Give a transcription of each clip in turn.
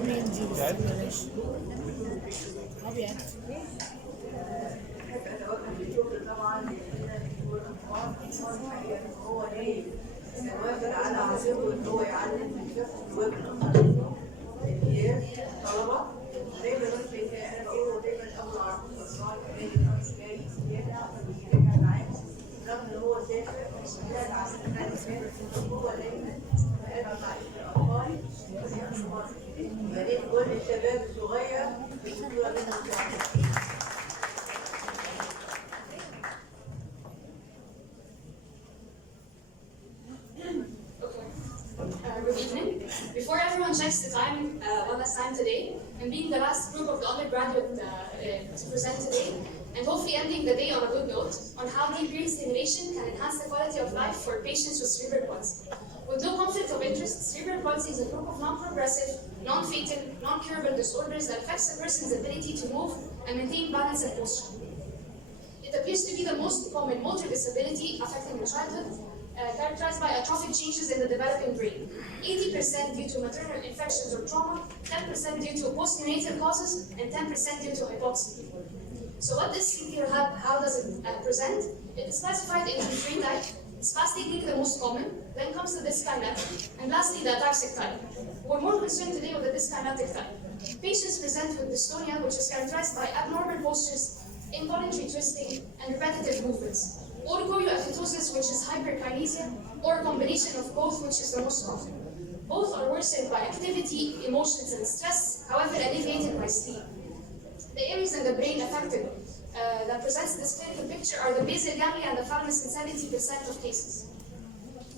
مين دي معلش ابيض هو ليه واخد على عاتقه ان هو يعلم طلبه دايما بس انا بقول دايما اول على الصغار مش جاي زياده فبيرجع معاه رغم ان هو سافر لا على السنه هو دايما قاعد مع الاطفال يا ريت كل الشباب الصغير يكونوا منهم. Good evening. Before everyone checks the time, one last time today, and being the last group of the undergraduate to present today, and hopefully ending the day on a good note on how deep brain stimulation can enhance the quality of life for patients with cerebral palsy. With no conflict of interest, cerebral palsy is a group of non-progressive, non-fatal, non-curable disorders that affects a person's ability to move and maintain balance and posture. It appears to be the most common motor disability affecting the childhood, characterized by atrophic changes in the developing brain. 80% due to maternal infections or trauma, 10% due to postnatal causes, and 10% due to hypoxia. So what this severe how does it present? It is classified into three types. Spastic being the most common, then comes the dyskinetic, and lastly the ataxic type. We're more concerned today with the dyskinetic type. Patients present with dystonia, which is characterized by abnormal postures, involuntary twisting, and repetitive movements. Or choreoathetosis, which is hyperkinesia, or a combination of both, which is the most common. Both are worsened by activity, emotions, and stress, however alleviated by sleep. The areas in the brain affected that presents this clinical picture are the basal ganglia and the thalamus in 70% of cases.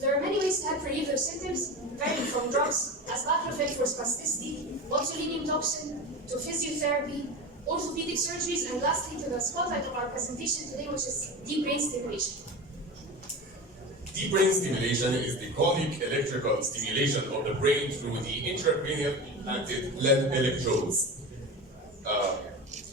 There are many ways to help relieve their symptoms, varying from drugs, as baclofen for spasticity, botulinum toxin, to physiotherapy, orthopedic surgeries, and lastly to the spotlight of our presentation today, which is deep brain stimulation. Deep brain stimulation is the chronic electrical stimulation of the brain through the intracranial implanted LED electrodes.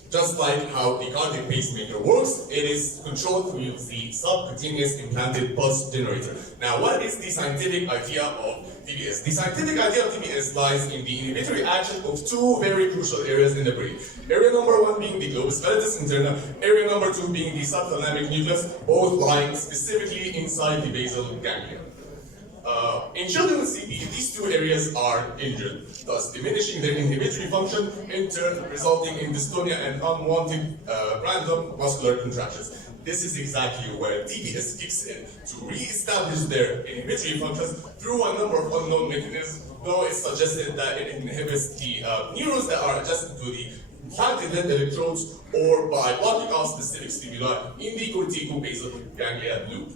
Just like how the cardiac pacemaker works, it is controlled through the subcutaneous implanted pulse generator. Now, what is the scientific idea of DBS? The scientific idea of DBS lies in the inhibitory action of two very crucial areas in the brain. Area number one being the globus pallidus interna, area number two being the subthalamic nucleus, both lying specifically inside the basal ganglia. In children with CP, these two areas are injured, thus diminishing their inhibitory function, in turn resulting in dystonia and unwanted random muscular contractions. This is exactly where DBS kicks in to re-establish their inhibitory functions through a number of unknown mechanisms, though it's suggested that it inhibits the neurons that are adjacent to the implanted LED electrodes or by blocking off specific stimuli in the cortico-basal ganglia loop.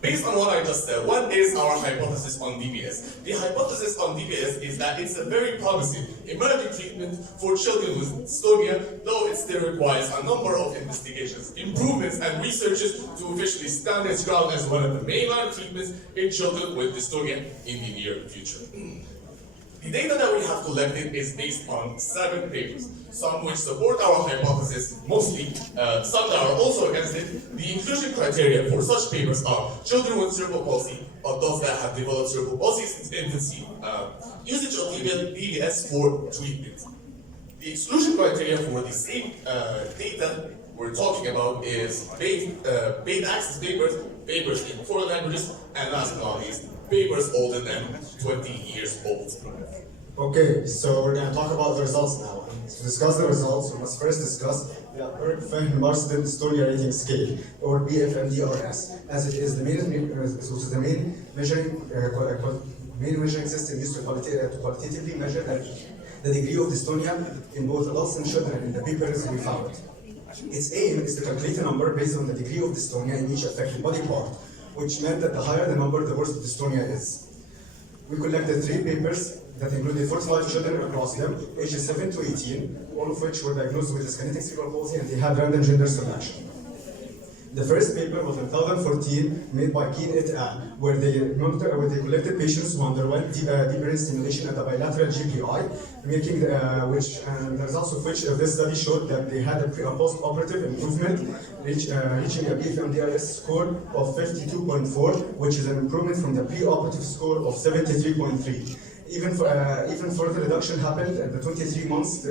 Based on what I just said, what is our hypothesis on DBS? The hypothesis on DBS is that it's a very promising emerging treatment for children with dystonia, though it still requires a number of investigations, improvements, and researches to officially stand its ground as one of the mainline treatments in children with dystonia in the near future. The data that we have collected is based on 7 papers, some which support our hypothesis mostly, some that are also against it. The inclusion criteria for such papers are children with cerebral palsy, adults that have developed cerebral palsy since infancy, usage of DBS for treatment. The exclusion criteria for the same data we're talking about is paid access papers, papers in foreign languages, and last but not least, papers older than 20 years old. Okay, so we're going to talk about the results now. To discuss the results, we must first discuss the Upper Marsden Dystonia Rating Scale, or BFMDRS, as it is the main measuring system used to qualitatively measure the degree of dystonia in both adults and children in the papers we found. Its aim is to calculate a number based on the degree of dystonia in each affected body part, which meant that the higher the number, the worse the dystonia is. We collected 3 papers that included 45 children across them, ages 7 to 18, all of which were diagnosed with dyskinetic cerebral palsy and they had random gender selection. The first paper was in 2014, made by Keen et al., where they collected patients who underwent deep brain stimulation at the bilateral GPI, the results of which this study showed that they had a pre- and post-operative improvement, reaching a BFMDRS score of 52.4, which is an improvement from the pre-operative score of 73.3. Even further reduction happened at the 23 months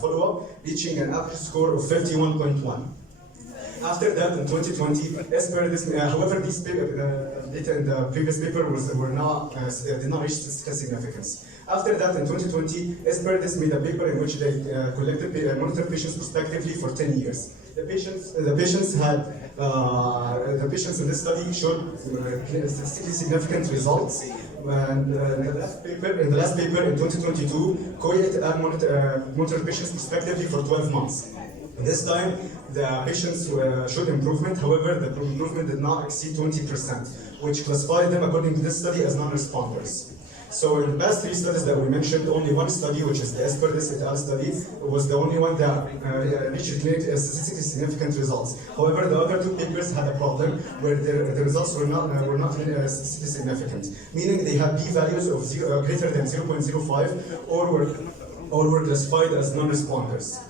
follow-up, reaching an average score of 51.1. After that, in 2020, as per this, however, these data in the previous paper did not reach statistical significance. After that, in 2020, as per this made a paper in which they monitored patients prospectively for 10 years. The patients in this study showed statistically significant results. And in the last paper in 2022, COI et al. Monitored patients prospectively for 12 months. This time, the patients showed improvement. However, the improvement did not exceed 20%, which classified them, according to this study, as non-responders. So in the past 3 studies that we mentioned, only one study, which is the Aspergillus et al. Study, was the only one that reached statistically significant results. However, the other 2 papers had a problem where the results were not statistically significant, meaning they had p-values of greater than 0.05 or were classified as non-responders.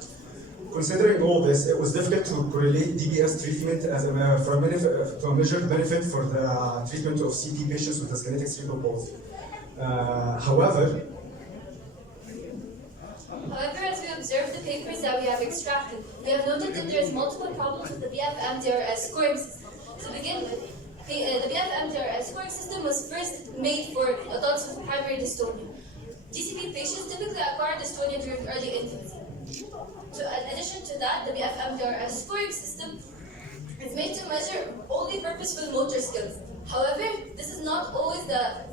Considering all this, it was difficult to correlate DBS treatment as to a measured benefit for the treatment of CP patients with dyskinetic cerebral palsy. However, as we observe the papers that we have extracted, we have noted that there is multiple problems with the BF-MDRS scoring system. To begin with, the BF-MDRS scoring system was first made for adults with primary dystonia. DCP patients typically acquire dystonia during early infancy. So in addition to that, the BF-MDRS scoring system is made to measure only purposeful motor skills. However, this is not always the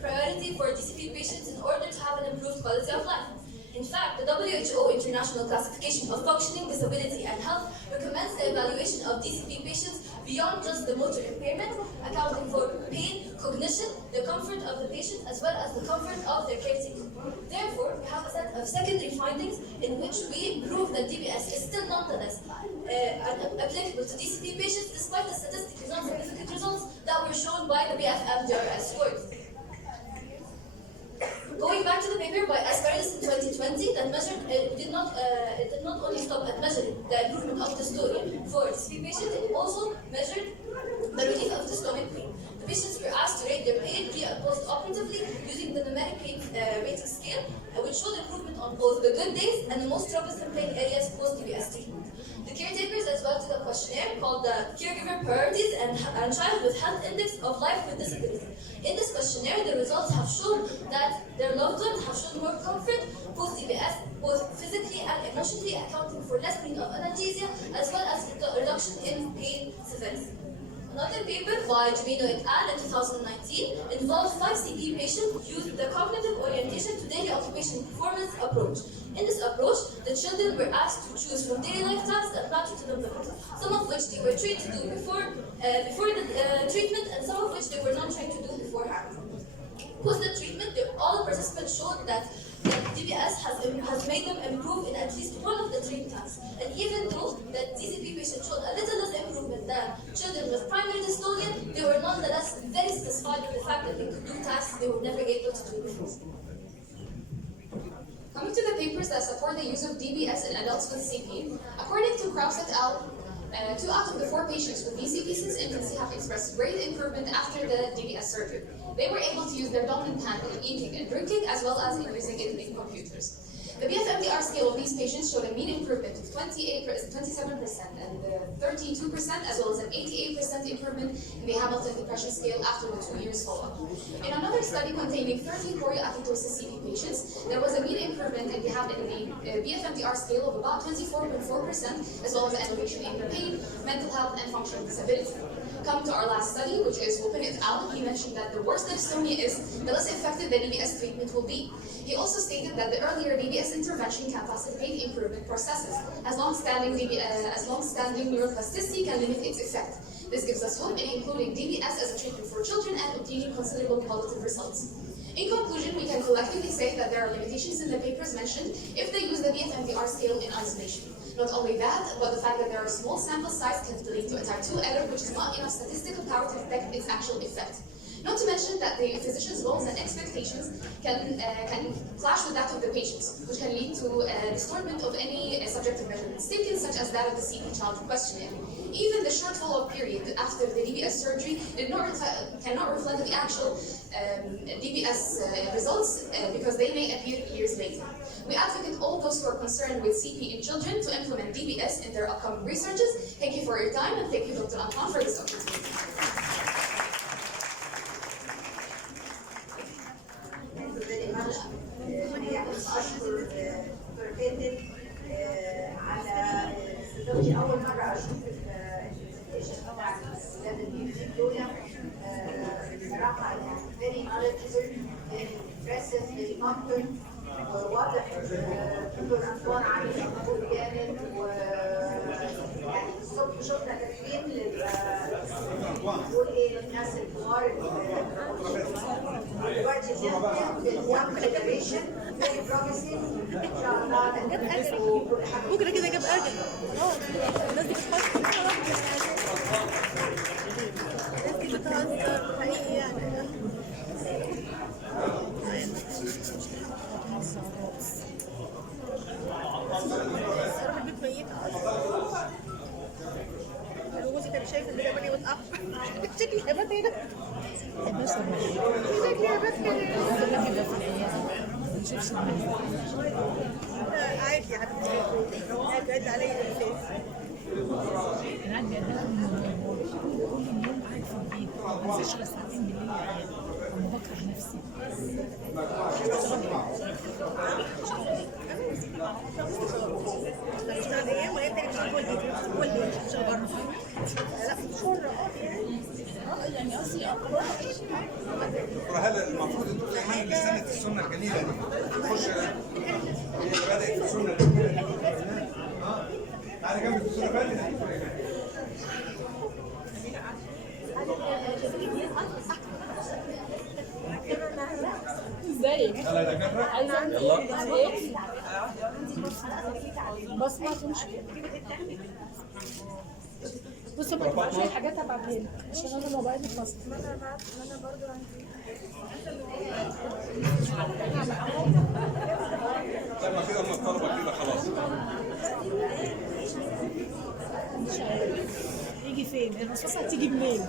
priority for DCP patients in order to have an improved quality of life. In fact, the WHO International Classification of Functioning, Disability and Health recommends the evaluation of DCP patients beyond just the motor impairment, accounting for pain, cognition, the comfort of the patient, as well as the comfort of their caretaker. Therefore, we have a set of secondary findings in which we prove that DBS is still nonetheless applicable to DCP patients despite the statistically non-significant results that were shown by the BF-MDRS scores. Going back to the paper by Aspergillus in 2020, that measured it did not only stop at measuring the improvement of dystonia for DCP patients, it also measured the relief of dystomic pain. The patients were asked to rate their pain pre and post operatively using the numeric pain rating scale, which showed improvement on both the good days and the most troublesome pain areas post DBS treatment. The caretakers as well did a questionnaire called the Caregiver Priorities and Child with Health Index of Life with Disability. In this questionnaire, the results have shown that their loved ones have shown more comfort post-DBS, both physically and emotionally, accounting for less pain of analgesia, as well as reduction in pain severity. Another paper by Jimeno et al. In 2019 involved 5 CP patients who used the cognitive orientation to daily occupation performance approach. In this approach, the children were asked to choose from daily life tasks and matter to them, some of which they were trained to do before the treatment, and some of which they were not trained to do beforehand. Post the treatment, all participants showed that DBS has made them improve in at least one of the trained tasks. And even though the DCP patients showed a little less improvement than children with primary dystonia, they were nonetheless very satisfied with the fact that they could do tasks they were never able to do before. Coming to the papers that support the use of DBS in adults with CP, according to Kraus et al., 2 out of the 4 patients with DCP since infancy have expressed great improvement after the DBS surgery. They were able to use their dominant hand in eating and drinking, as well as in using it in computers. The BF-MDR scale of these patients showed a mean improvement of 27% and 32%, as well as an 88% improvement in the Hamilton Depression Scale after the 2 years follow-up. In another study containing 13 chorioacetosis CP patients, there was a mean improvement in the BF-MDR scale of about 24.4%, as well as an elevation in the pain, mental health, and functional disability. Coming to our last study, which is Open et al., he mentioned that the worse the dystonia is, the less effective the DBS treatment will be. He also stated that the earlier DBS intervention can facilitate improvement processes, as long-standing neuroplasticity can limit its effect. This gives us hope in including DBS as a treatment for children and obtaining considerable positive results. In conclusion, we can collectively say that there are limitations in the papers mentioned if they use the BF-MDR scale in isolation. Not only that, but the fact that there are small sample sizes can lead to a type 2 error, which is not enough statistical power to detect its actual effect. Not to mention that the physician's goals and expectations can clash with that of the patient, which can lead to distortion of any subjective measurements, taken such as that of the CP child questionnaire. Even the short follow-up period after the DBS surgery cannot reflect the actual DBS results because they may appear years later. We advocate all those who are concerned with CP in children to implement DBS in their upcoming researches. Thank you for your time, and thank you, Dr. Antoine, for this opportunity. على استضافتي اول مره اشوف البرزنتيشن بتاعت الاستاذه فيكتوريا. بصراحه يعني very knowledgeable, very impressive, very competent. وواضح دكتور انطوان عامل مجهود جامد، ويعني الصبح شفنا تكريم بنقول ايه للناس الكبار دلوقتي اليانج جنريشن very promising. ان شاء الله هنجيبوا كل حاجه بكره كده جاب اجل. الناس دي بتحط الناس دي بتهزر حقيقي يعني. الصراحه البيت ميته اصلا. جوزي كان شايف ان جبلي متاخر. شكلي هبات هنا. شكلي هبات هنا. عادي يا حبيبتي. قاعد عليا الاساس. انا قاعد كل يوم قاعد في البيت. ما بنزلش غير ساعتين بالليل يعني. انا بكره نفسي. بشتغل ايام وهي تاني بتشتغل جوه البيت. جوه البيت بتشتغل بره. لا مش حرة يعني قصدي هل المفروض انتوا كمان لسنة السنة الجميلة دي تخش بدأت السنة الجميلة دي؟ تعالى جنب السنة فاتت. ازيك؟ يلا يا دكاترة. عايزة اعمل ايه؟ بصمة تمشي. بص ما تبعتش لي حاجات هبعتها لك عشان انا موبايلي فاصل. ما انا برضه لما كده من الطلبة كده خلاص. مش عارف يجي فين؟ الرصاصة هتيجي منين؟